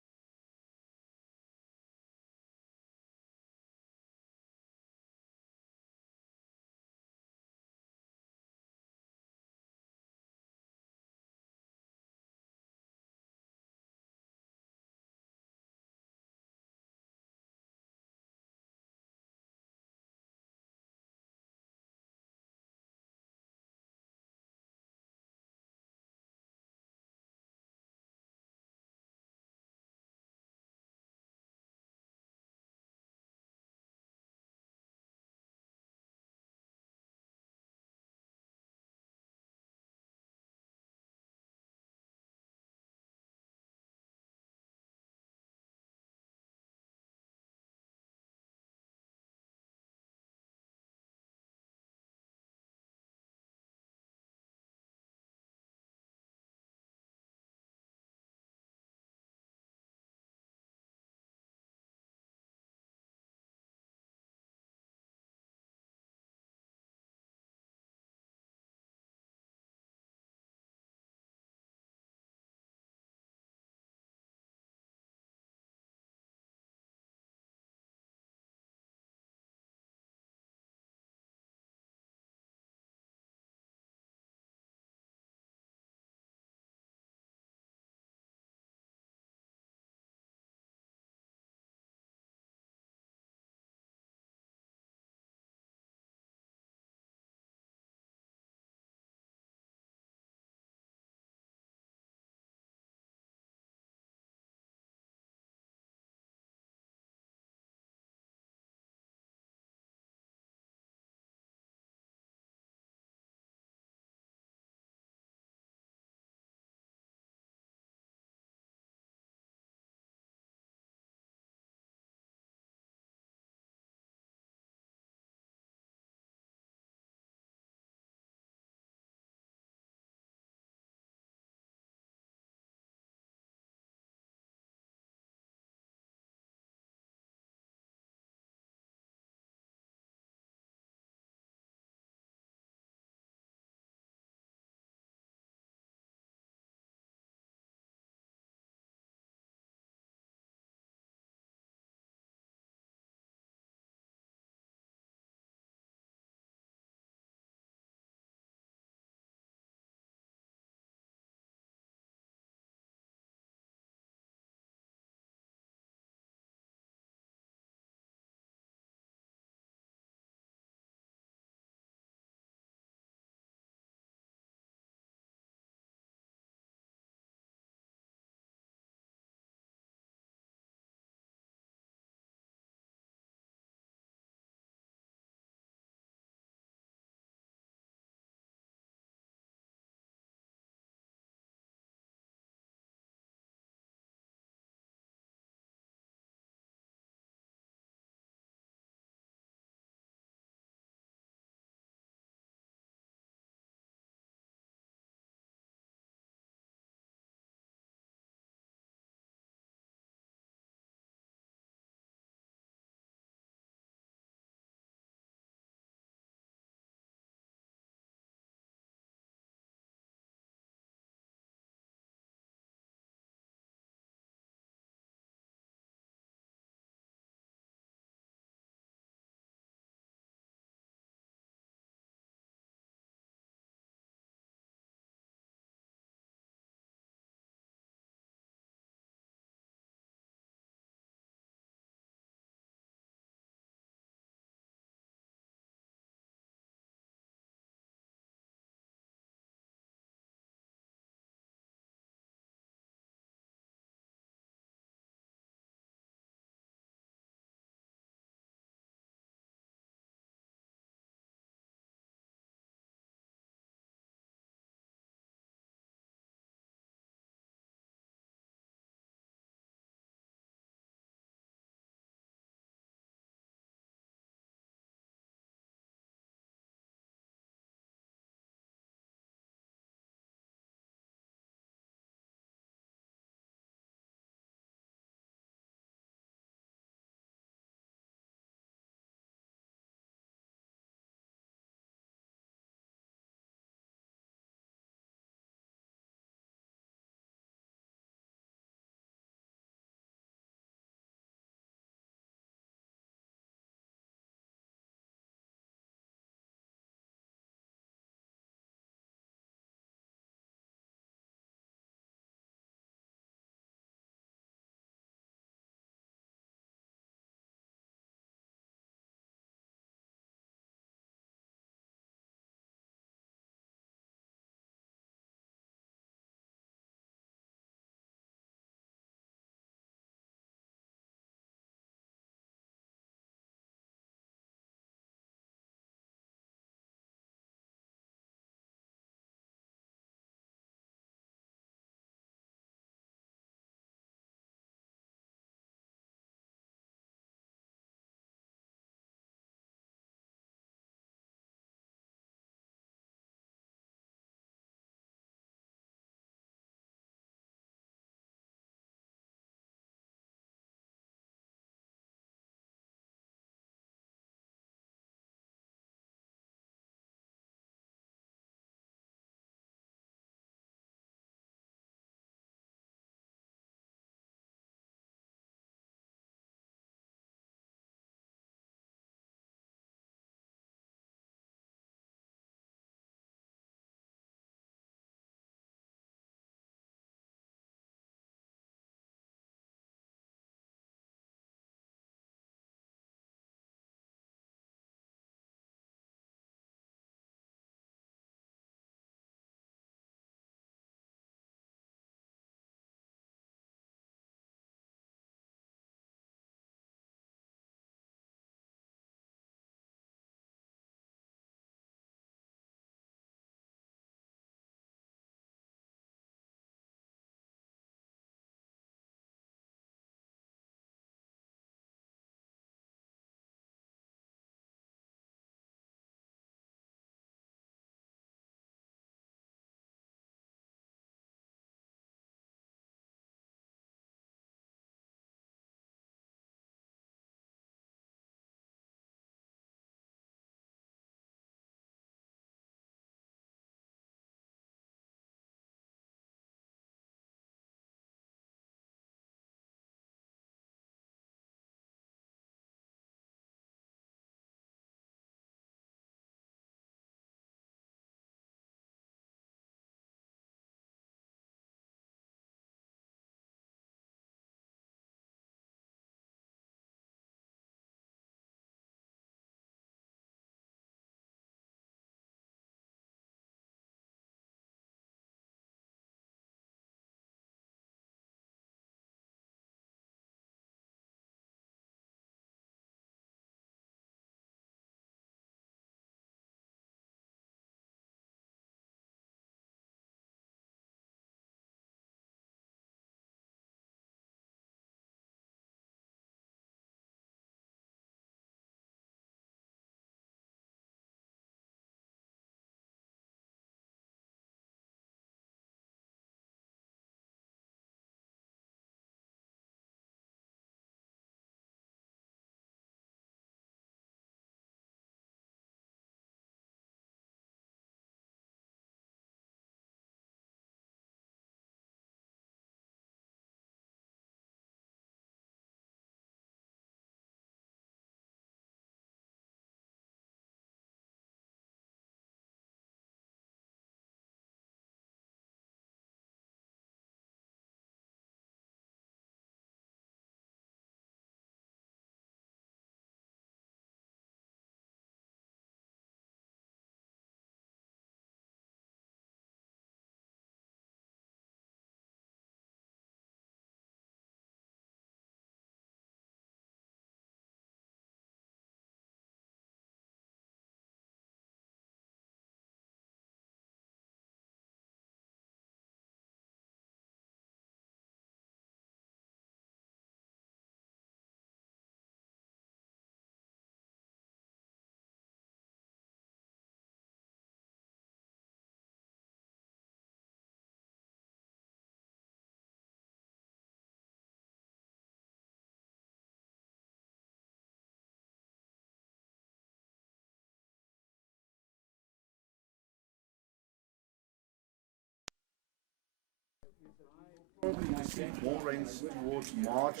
Probably receive more rains towards March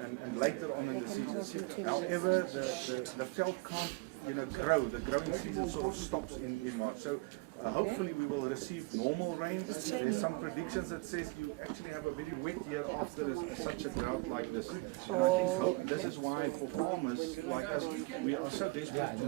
and later on in the season. However, the veld can't grow. The growing season sort of stops in March. So hopefully we will receive normal rain. There's some predictions that says you actually have a very wet year after such a drought like this. And I think this is why for farmers like us, we are so desperate to